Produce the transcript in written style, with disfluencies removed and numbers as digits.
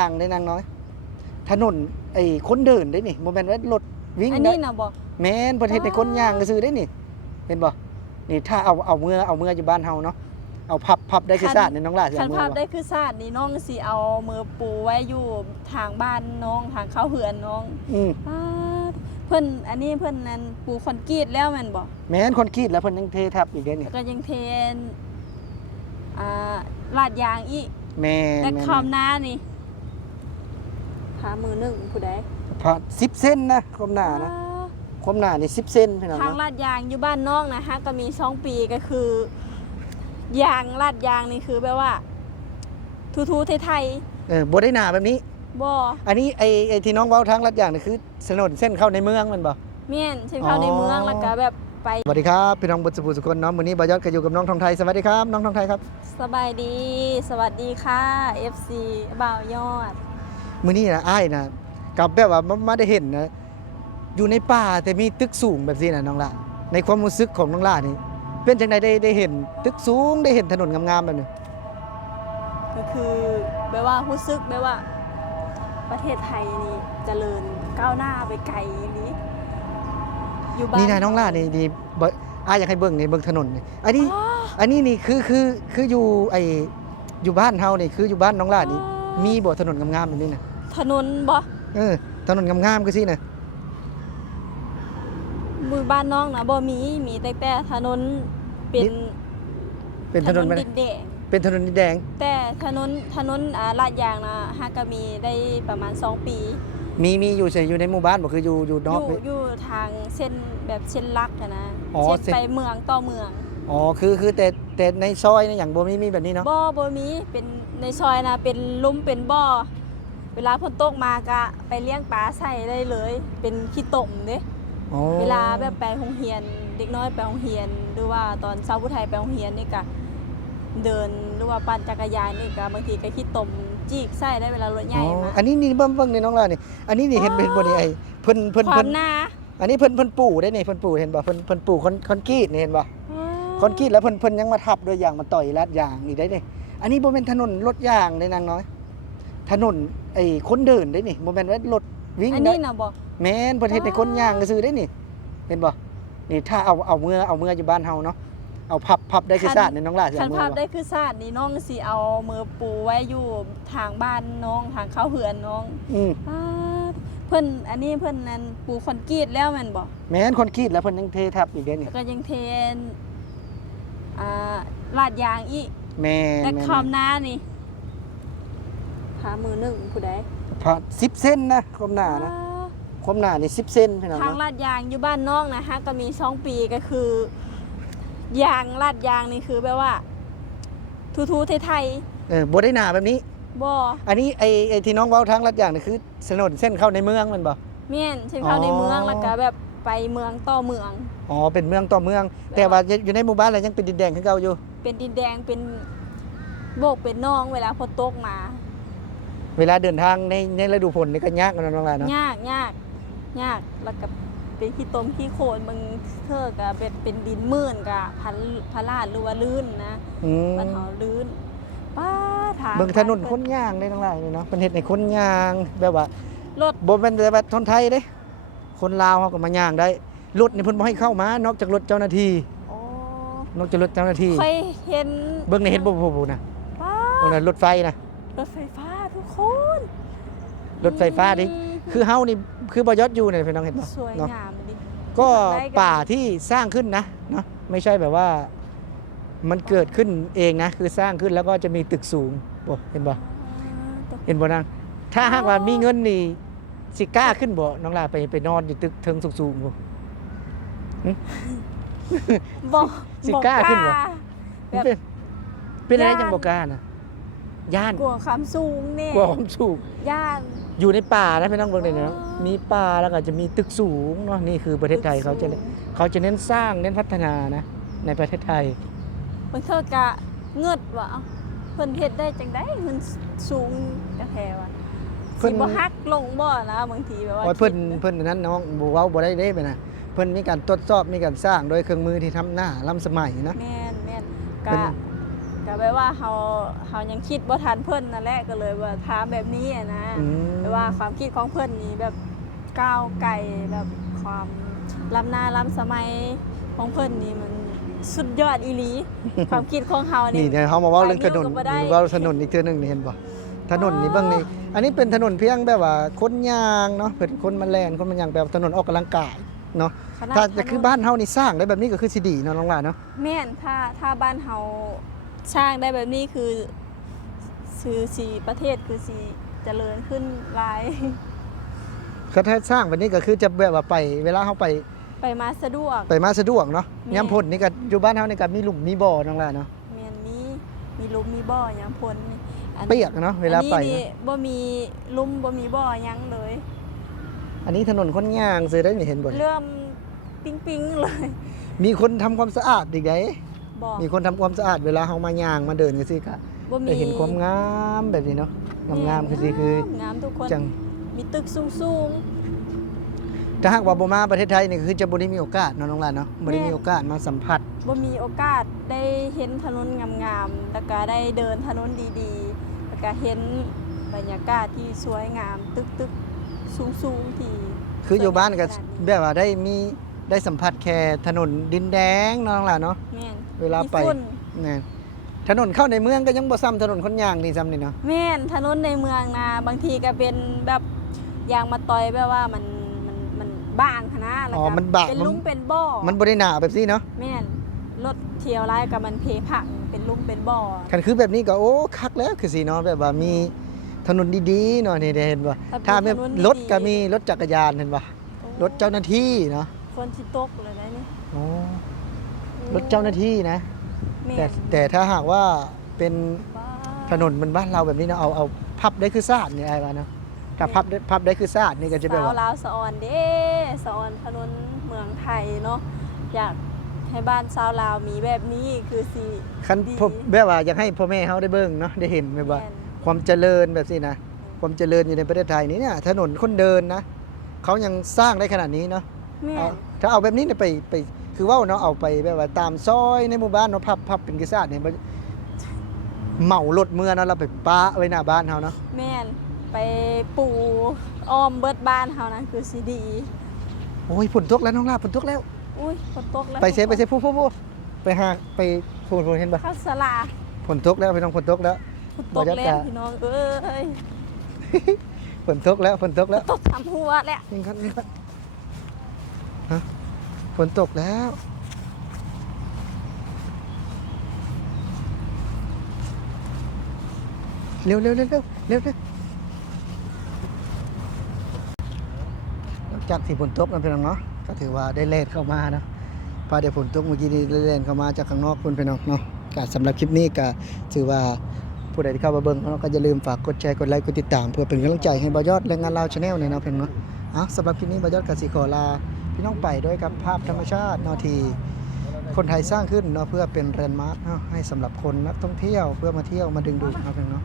ทางได้นางน้อยถนนไอ้คนเดินได้นี่โมเมนต์ว่ารถวิ่ง อันนี้นะบ่แม่นประเทศในคนย่างก็ซื้อได้นี่เห็นบ่นี่ถ้าเอาเมื่ออยู่บ้านเฮาเนาะเอาพับได้คือซาดในน้องล่าสิ คัน เอามือ ภาพ บ่ ได้คือซาดนี่น้องสิเอามือปูไว้อยู่ทางบ้านน้องทางเข้าเหือนน้อง ป๊าดเพิ่นอันนี้เพิ่นนั้นปูคอนกรีตแล้วแม่นบ่ แม่นคนคิดแล้วเพิ่นยังเททับอีกเด้นี่ แล้วก็ยังเทนลาดยางอีก แม่น และคอมหน้านี่หามือหนึ่งผู้ใด พอ10 เซนนะความหนานะความหนานี่10 เซนพี่น้อง ทางลาดยางอยู่บ้านน้องนะฮะก็มี2 ปีก็คือยางลาดยางนี่คือแบบว่าทูๆไทย บ่ได้หนาแบบนี้ ๆบ่ อันนี้ไอ้ที่น้องเว้าทางลัดอย่างนี่คือถนนเส้นเข้าในเมืองแมันบ่ แม่นเช่นเข้าในเมืองแล้วก็แบบไป สวัสดีครับพี่น้องบุญสุภูสุคนเนาะมื้อนี้บ่ยอดก็อยู่กับน้องทองไทยสวัสดีครับน้องทองไทยครับ สบายดี สวัสดีค่ะ FC บ่าวยอด มื้อนี้นะอ้ายนะกับแบบว่ามาได้เห็นนะอยู่ในป่าแต่มีตึกสูงแบบนี้นะน้องละในความรู้สึกของน้องละนี่เป็นจังไดได้เห็นตึกสูงได้เห็นถนนงามๆแบบนี้ ก็คือแบบว่ารู้สึกแบบว่าประเทศไทยนี่เจริญก้าวหน้าไปไกลนี้อยู่บ้าน นี่นะน้องละนี่บ่อ้ายอยากให้เบิ่งนี่เบิ่งถนนนี่อันนี้นี่คืออยู่บ้านเฮานี่คืออยู่บ้านน้องละนี่มีบ่ถนนงามๆแบบนี้นะ ถนนบ่ ถนนงามๆก็สินะ มือบ้านน้องนะบ่มีแต่ถนนเป็น เป็นถนนไป ดินแดง เป็นถนนดินแดง แต่ถนนลาดยางนะฮะก็มีได้ประมาณ2 ปี มีอยู่ในหมู่บ้านบ่คืออยู่นอก อยู่ทางเส้นแบบเส้นลักอะนะ อ๋อ เส้นไปเมืองต่อเมือง อ๋อคือแต่ในซอยในอย่างบ่มีแบบนี้เนาะ บ่มีเป็นในซอยนะเป็นลุ่มเป็นบ่อเวลาฝนตกมาก็ไปเลี้ยงปลาใส่ได้เลย เป็นขี้ตมเด้ อ๋อ เวลาแบบไปโรงเรียนเด็กน้อยไปโรงเรียนหรือว่าตอนเช้าผู้ไทยไปโรงเรียนนี่ก็เดินหรือว่าปั่นจักรยานนี่ก็บางทีก็ขี้ตมจีกใส่ได้เวลารถใหญ่มา อันนี้นี่เบิ่งในน้องล่ะนี่อันนี้นี่เห็นเป็นบ่นี่ไอ้เพิ่น ความหน้า อันนี้เพิ่นปูได้นี่เพิ่นปูเห็นบ่เพิ่นปูคอนกรีตนี่เห็นบ่คอนกรีตแล้วเพิ่นยังมาทับด้วยยางมาต่อยลาดยางอีกได้นี่อันนี้บ่แม่นถนนรถยางได้นางน้อย ถนนไอ้คนเดินได้นี่บ่แม่นว่ารถวิ่ง อันนี้นะบ่ แม่นประเทศในคนย่างก็ซื้อได้นี่เห็นบ่นี่ถ้าเอาเมื่ออยู่บ้านเฮาเนาะเอาพับได้คือซาดในน้องล่าสิ คัน เอามือ ภาพ บ่ ได้คือซาดนี่น้องสิเอามือปูไว้อยู่ทางบ้านน้องทางเข้าเหือนน้อง ป๊าดเพิ่นอันนี้เพิ่นนั้นปูคอนกรีตแล้วแม่นบ่ แม่นคนคิดแล้วเพิ่นยังเททับอีกเด้นี่ แล้วก็ยังเทนลาดยางอีก แม่ และคอมหน้านี่หามือหนึ่งผู้ใด พอ10 เซนนะความหนานะความหนานี่10 เซนพี่น้อง ทางลาดยางอยู่บ้านน้องนะฮะก็มี2 ปีก็คือยางลาดยางนี่คือแบบว่าทูๆไทย บ่ได้หนาแบบนี้ ๆบ่ อันนี้ไอ้ที่น้องเว้าทางลัดอย่างนี่คือถนนเส้นเข้าในเมืองแมันบ่ แม่นเช่นเข้าในเมืองแล้วก็แบบไปเมืองต่อเมือง อ๋อเป็นเมืองต่อเมือง แต่ว่าอยู่ในหมู่บ้านแล้วยังเป็นดินแดงคือเก่าอยู่ เป็นดินแดงเป็นโบกเป็นน้องเวลาฝนตกมา เวลาเดินทางในฤดูฝนนี่ก็ยากเนาะน้องล่ะเนาะ ยากแล้วก็เป็นขี้ตมขี้โคลนบางเทื่อก็เป็นดินมื่นก็พลาดหรือว่าลื่นนะ บ้านเฮาลื่นป้าทาง เบิ่งถนนคนย่างได้น้องล่ะนี่เนาะเพิ่นเฮ็ดให้คนย่างแบบว่าร ถ บ่แม่นแต่ว่าคนไทยเด้คนลาวเฮาก็มาย่างได้รถนี่เพิ่นบ่ให้เข้ามานอกจากรถเจ้าหน้าที่ โอ้ นอกจากรถเจ้าหน้าที่ เคยเห็น เบิ่งในเห็นบ่นะ ป้า ตรงนั้นรถไฟนะ รถไฟฟ้าทุกคน รถไฟฟ้าดิคือเฮานี่คือบ่ยอดอยู่เนี่ยพี่น้องเห็นบ่ สวย เนาะ งามดิ ก็ป่าที่สร้างขึ้นนะเนาะไม่ใช่แบบว่ามันเกิดขึ้นเองนะคือสร้างขึ้นแล้วก็จะมีตึกสูงบ่เห็นบ่เห็นบ่นางถ้าหากว่ามีเงินนี่สิกล้าขึ้นบ่น้องลาไปนอนอยู่ตึกเทิงสูงๆบ่ บอก สิกล้าขึ้นบ่ แบบ เป็นอะไรจังบ่กล้านะย่าน กลัวความสูงเนี่ย กลัวความสูง ย่าน อยู่ในป่านะพี่น้องเบิ่งได้เนาะมีป่าแล้วก็จะมีตึกสูงเนาะนี่คือประเทศไทยเขาจะเน้นสร้างเน้นพัฒนานะในประเทศไทย บางเทื่อกะเงิดว่ะเอ้าเพิ่นเฮ็ดได้จังได๋เงินสูงกะแท้ว่ะ เพิ่ สิ น บ่ฮักลงบ่นะบางทีแบบว่า โอ้ยเพิ่นอันนั้นน้องบ่เว้าบ่ได้เด้ไปนะเพิ่นมีการตรวจสอบมีการสร้างโดยเครื่องมือที่ทำหน้าล้ำสมัยนะ แม่น เพิ่น กะ ก็แบบว่าเฮายังคิดบ่ทันเพิ่นนั่นแหละก็เลยว่าถามแบบนี้อะนะ แต่ว่าความคิดของเพิ่นนี่แบบก้าวไกลแบบความล้ำหน้าล้ำสมัยของเพิ่นนี่มันสุดยอดอีหลี ความคิดของเฮานี่ นี่เดี๋ยวเขามาเว้าเรื่องถนน ไปได้ เว้าถนนอีกเทื่อนึงนี่เห็นบ่ถนนนี่เบิ่งนี่อันนี้เป็นถนนเพียงแบบว่าคนย่างเนาะเพิ่นคนมาแล่นคนมาย่างแบบถนนออกกำลังกายเนาะ ขนาด ถ้าจะคือบ้านเฮานี่สร้างได้แบบนี้ก็คือสิดีเนาะน้องหลานเนาะ แม่นถ้าบ้านเฮาสร้างได้แบบนี้คือสีประเทศคือสีเจริญขึ้นหลาย ก็ถ้าสร้างแบบนี้ก็คือจะแบบว่าไปเวลาเฮาไป ไปมาสะดวก ไปมาสะดวกเนาะ แม่ ยามพ้นนี่ก็อยู่บ้านเฮานี่ก็มีหลุมมีบ่อน้องหลานเนาะ แม่นมีหลุมมีบ่อหยังพ้นนี่อัน เปียกเนาะเวลาไป อันนี้ เนาะ นี่บ่มีหลุมบ่มีบ่อหยังเลย อันนี้ถนนคนย่างซื้อได้นี่เห็นบ่ เริ่มปิ๊งๆเลย มีคนทำความสะอาดอีกได บ่ มีคนทำความสะอาดเวลาเฮามาย่างมาเดินจังซี่ก็ บ่มี ได้เห็นความงามแบบนี้เนาะงามๆคือสิคือง ามทุกคน จัง มีตึกสูง ถ้าหากว่าบ่มาประเทศไทยนี่คือจะบ่ได้มีโอกาสเนาะน้องหลานเนาะบ่ได้ แม่ มีโอกาสมาสัมผัส ๆบ่มีโอกาสได้เห็นถนนงามๆแล้วก็ได้เดินถนนดีๆแล้วก็เห็นบรรยากาศที่สวยงามตึกสูงๆที่ คืออยู่บ้านก็ สวยงมขด แบบว่าได้สัมผัสแค่ถนนดินแดงเนาะน้องหลานเนาะ แม่น เวลาไป มีฝุ่น นี่ถนนเข้าในเมืองก็ยังบ่ซ้ำถนนคนย่างนี่ซ้ำนี่เนาะ แม่นถนนในเมืองนะบางทีก็เป็นแบบยางมาต่อยแบบว่ามันบางหั้นนะแล้ว อ๋อ ก็ มันบาง เป็นลุ่มเป็นบ่อ มันบ่ได้หนาแบบนี้เนาะ แม่นรถเที่ยวไล่กับมันเพผักเป็นลุ่มเป็นบ่อ คันคือแบบนี้ก็โอ้คักแล้วคือสิเนาะแบบว่ามีถนนดีๆเนาะนี่ได้เห็นบ่ถ้าแบบรถก็มีรถจักรยานเห็นบ่รถเจ้าหน้าที่เนาะ คนสิตกเลยนะนี่ โอ้รถเจ้าหน้าที่นะ แม่น แต่ถ้าหากว่าเป็น บ้า ถนนมันบ้านเราแบบนี้เนาะเอาพับได้คือสะอาดนี่ไอ้ว่าเนาะถ้าพับได้คือสะอาดนี่ก็จะแบบ สาว ว่า ลาวสะออนเด้สะออนถนนเมืองไทยเนาะอยากให้บ้านชาวลาวมีแบบนี้คือสิ คัน ดี พบแบบว่าอยากให้พ่อแม่เฮาได้เบิ่งเนาะได้เห็นแบบว่า แม่น ความเจริญแบบนี้นะความเจริญอยู่ในประเทศไทยนี่เนี่ยถนนคนเดินนะเขายังสร้างได้ขนาดนี้เนาะ แม่ เอา น ถ้าเอาแบบนี้เนี่ยไปคือว่าเนาะเอาไปแบบว่าตามซอยในหมู่บ้านเนาะพับเป็นกิจการเนี่ยเหมารถเมื่อเนาะเราไปป้าไว้หน้าบ้านเฮาเนาะ แม่นไปปูอ้อมเบิดบ้านเฮานะคือสิดี โอ้ยฝนตกแล้วน้องลาฝนตกแล้ว อุ้ยฝนตกแล้ว ไปเซผู้ไปหาไปพูดเห็นปะ ข้าวสลา ฝนตกแล้วพี่น้องฝนตกแล้ว ฝนตกแล้วพี่น้องเอ้ย ฝนตกแล้วฝนตกแล้ว ตกทำหัวแล้ว นี่ครับฮะฝนตกแล้วเร็วจากที่ฝนตกนะพี่น้องเนาะก็ถือว่าได้เล่นเข้ามานะพอได้ฝนตกเมื่อกี้นี้ได้เล่นเข้ามาจากข้างนอกคุณพี่น้องเนาะก็สำหรับคลิปนี้ก็ถือว่าผู้ใดที่เข้ามาเบิ่งก็อย่าลืมฝากกดแชร์กดไลค์กดติดตามเพื่อเป็นกำลังใจให้บ่ยอดและงานลาวชาแนลเนี่ยเนาะเพิ่นเนาะสำหรับคลิปนี้บ่ยอดก็สิขอลาพี่น้องไปด้วยกับภาพธรรมชาติเนาะที่คนไทยสร้างขึ้นเนาะเพื่อเป็นแลนด์มาร์คเนาะให้สำหรับคนนักท่องเที่ยวเพื่อมาเที่ยวมาดึงดูดเนาะเพิ่นเนาะ